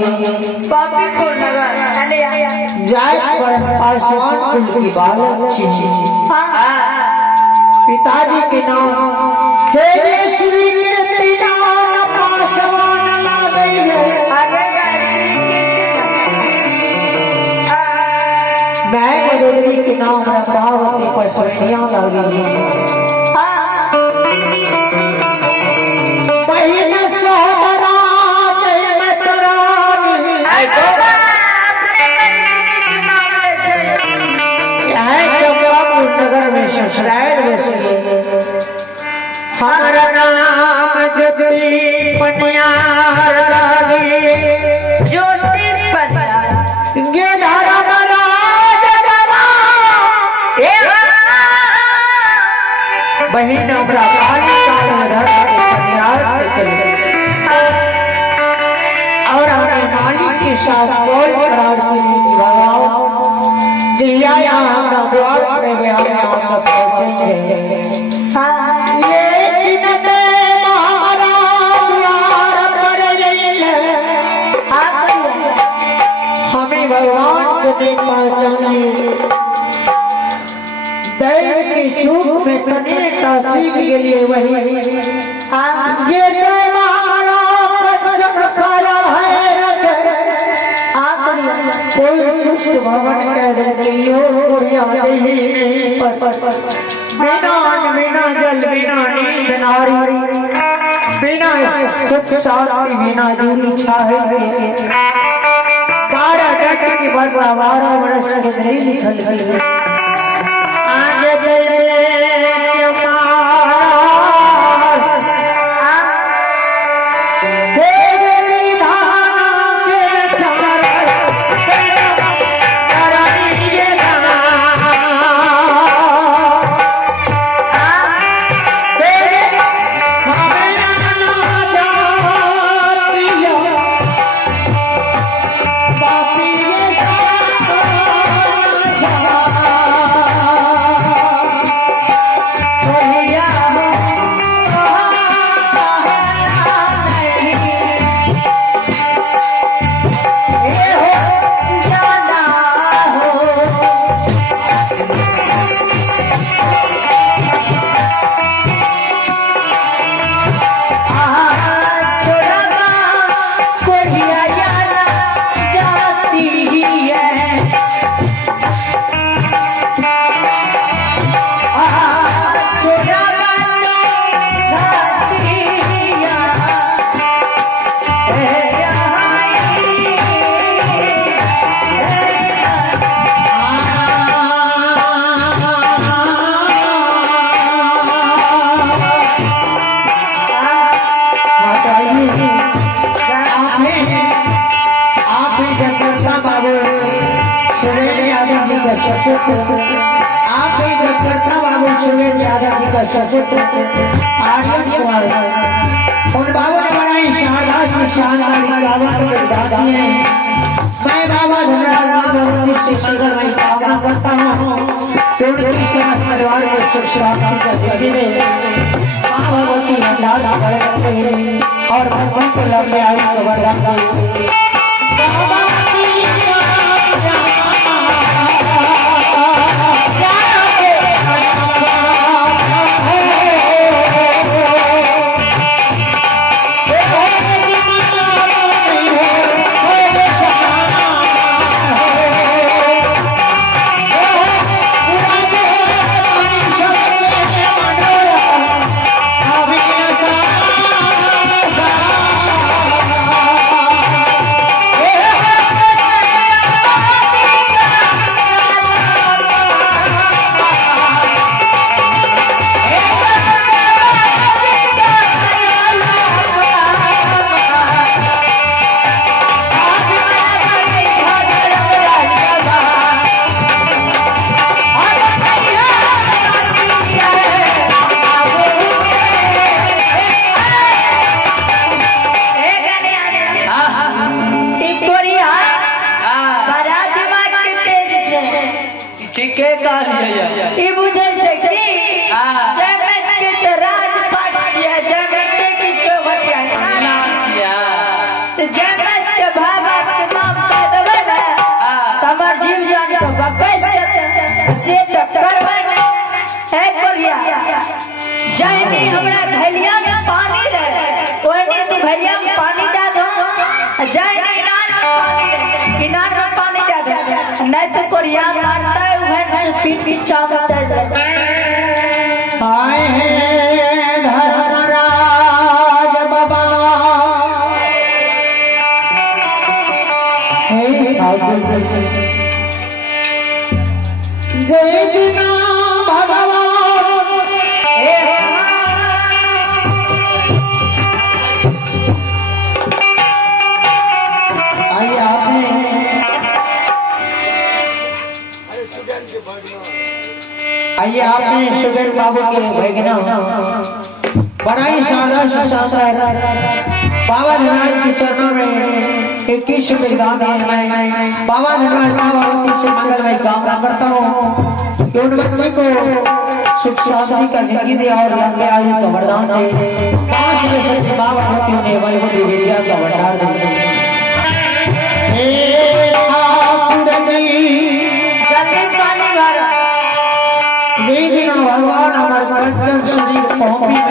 गई पापी को नगर अरे जाए पर पासवान कुल की बालक पिताजी के नाम हे श्री कीर्ति नाम पासवान ला गई है। मैं देवी के नाम प्रभावती पर सखियां लगी बहन सोहरा जय मतरानी चंपापुर नगर में ससुराल बसे हमारा नाम ज्योति पनियार लागे ज्योति पनियार ये धारा बहन हमरा काली काल में धर के पनियार और हमारे मालिक के साथ बोल करार के लिए निभाओ जिया यहाँ हमरा द्वार पे हम यहाँ तक पहुँचेंगे। लेकिन दे महाराज द्वार पर हमें भगवान को नहीं पहचाने दैव की चूक में तने का सीख के लिए वही ये देवारा बच्चन काला है कोई दुष्ट भवन कह दे योगिया देही बिना बिना जल बिना नींद नारी बिना सुख शांति बिना दूरी छाहे 12 घंटे की बदला 12 वर्ष के नहीं लिखल गई आप करता बाबू सुरेश यादव जी का सपुत्र आर्यन कुमार उन बाबू ने बनाई शानदार से शानदार दादा है। मैं बाबा धनराज भगवती से शंकर भाई कामना करता हूँ उनकी समस्त परिवार को सुख शांति का जिंदगी में माँ भगवती भंडार और बच्ची को लंबे आयु को वरदान दे। जगत भाग से टक्कर में है कोरिया जाएगी हमरा घलिया में पानी रहे ओने तू घलिया में पानी दे दो जाएगी किनार में पानी दे दो नहीं तो कोरिया मारता है उधर से पीट चावता है आए हैं धर्मराज बाबा हे ठाकुर जय दिना भगवान आइए आपने आइए आपने सुबेर बाबू के भगना बड़ा ही शानदार शानदार बाबा धनराज के चरणों में 21 बलिदान मैं बाबा धनराज बाबावती से मंगलमय कामना करता हूँ कि उन बच्चे को सुख शांति का जिंदगी दे और लंबे आयु का वरदान दे 5 वर्ष से बाबावती उन्हें वैभवी विद्या का भंडार दे हे ठाकुर जी जल्दी पानी भर देखना भगवान हमारे कंचन शरीर पहुंची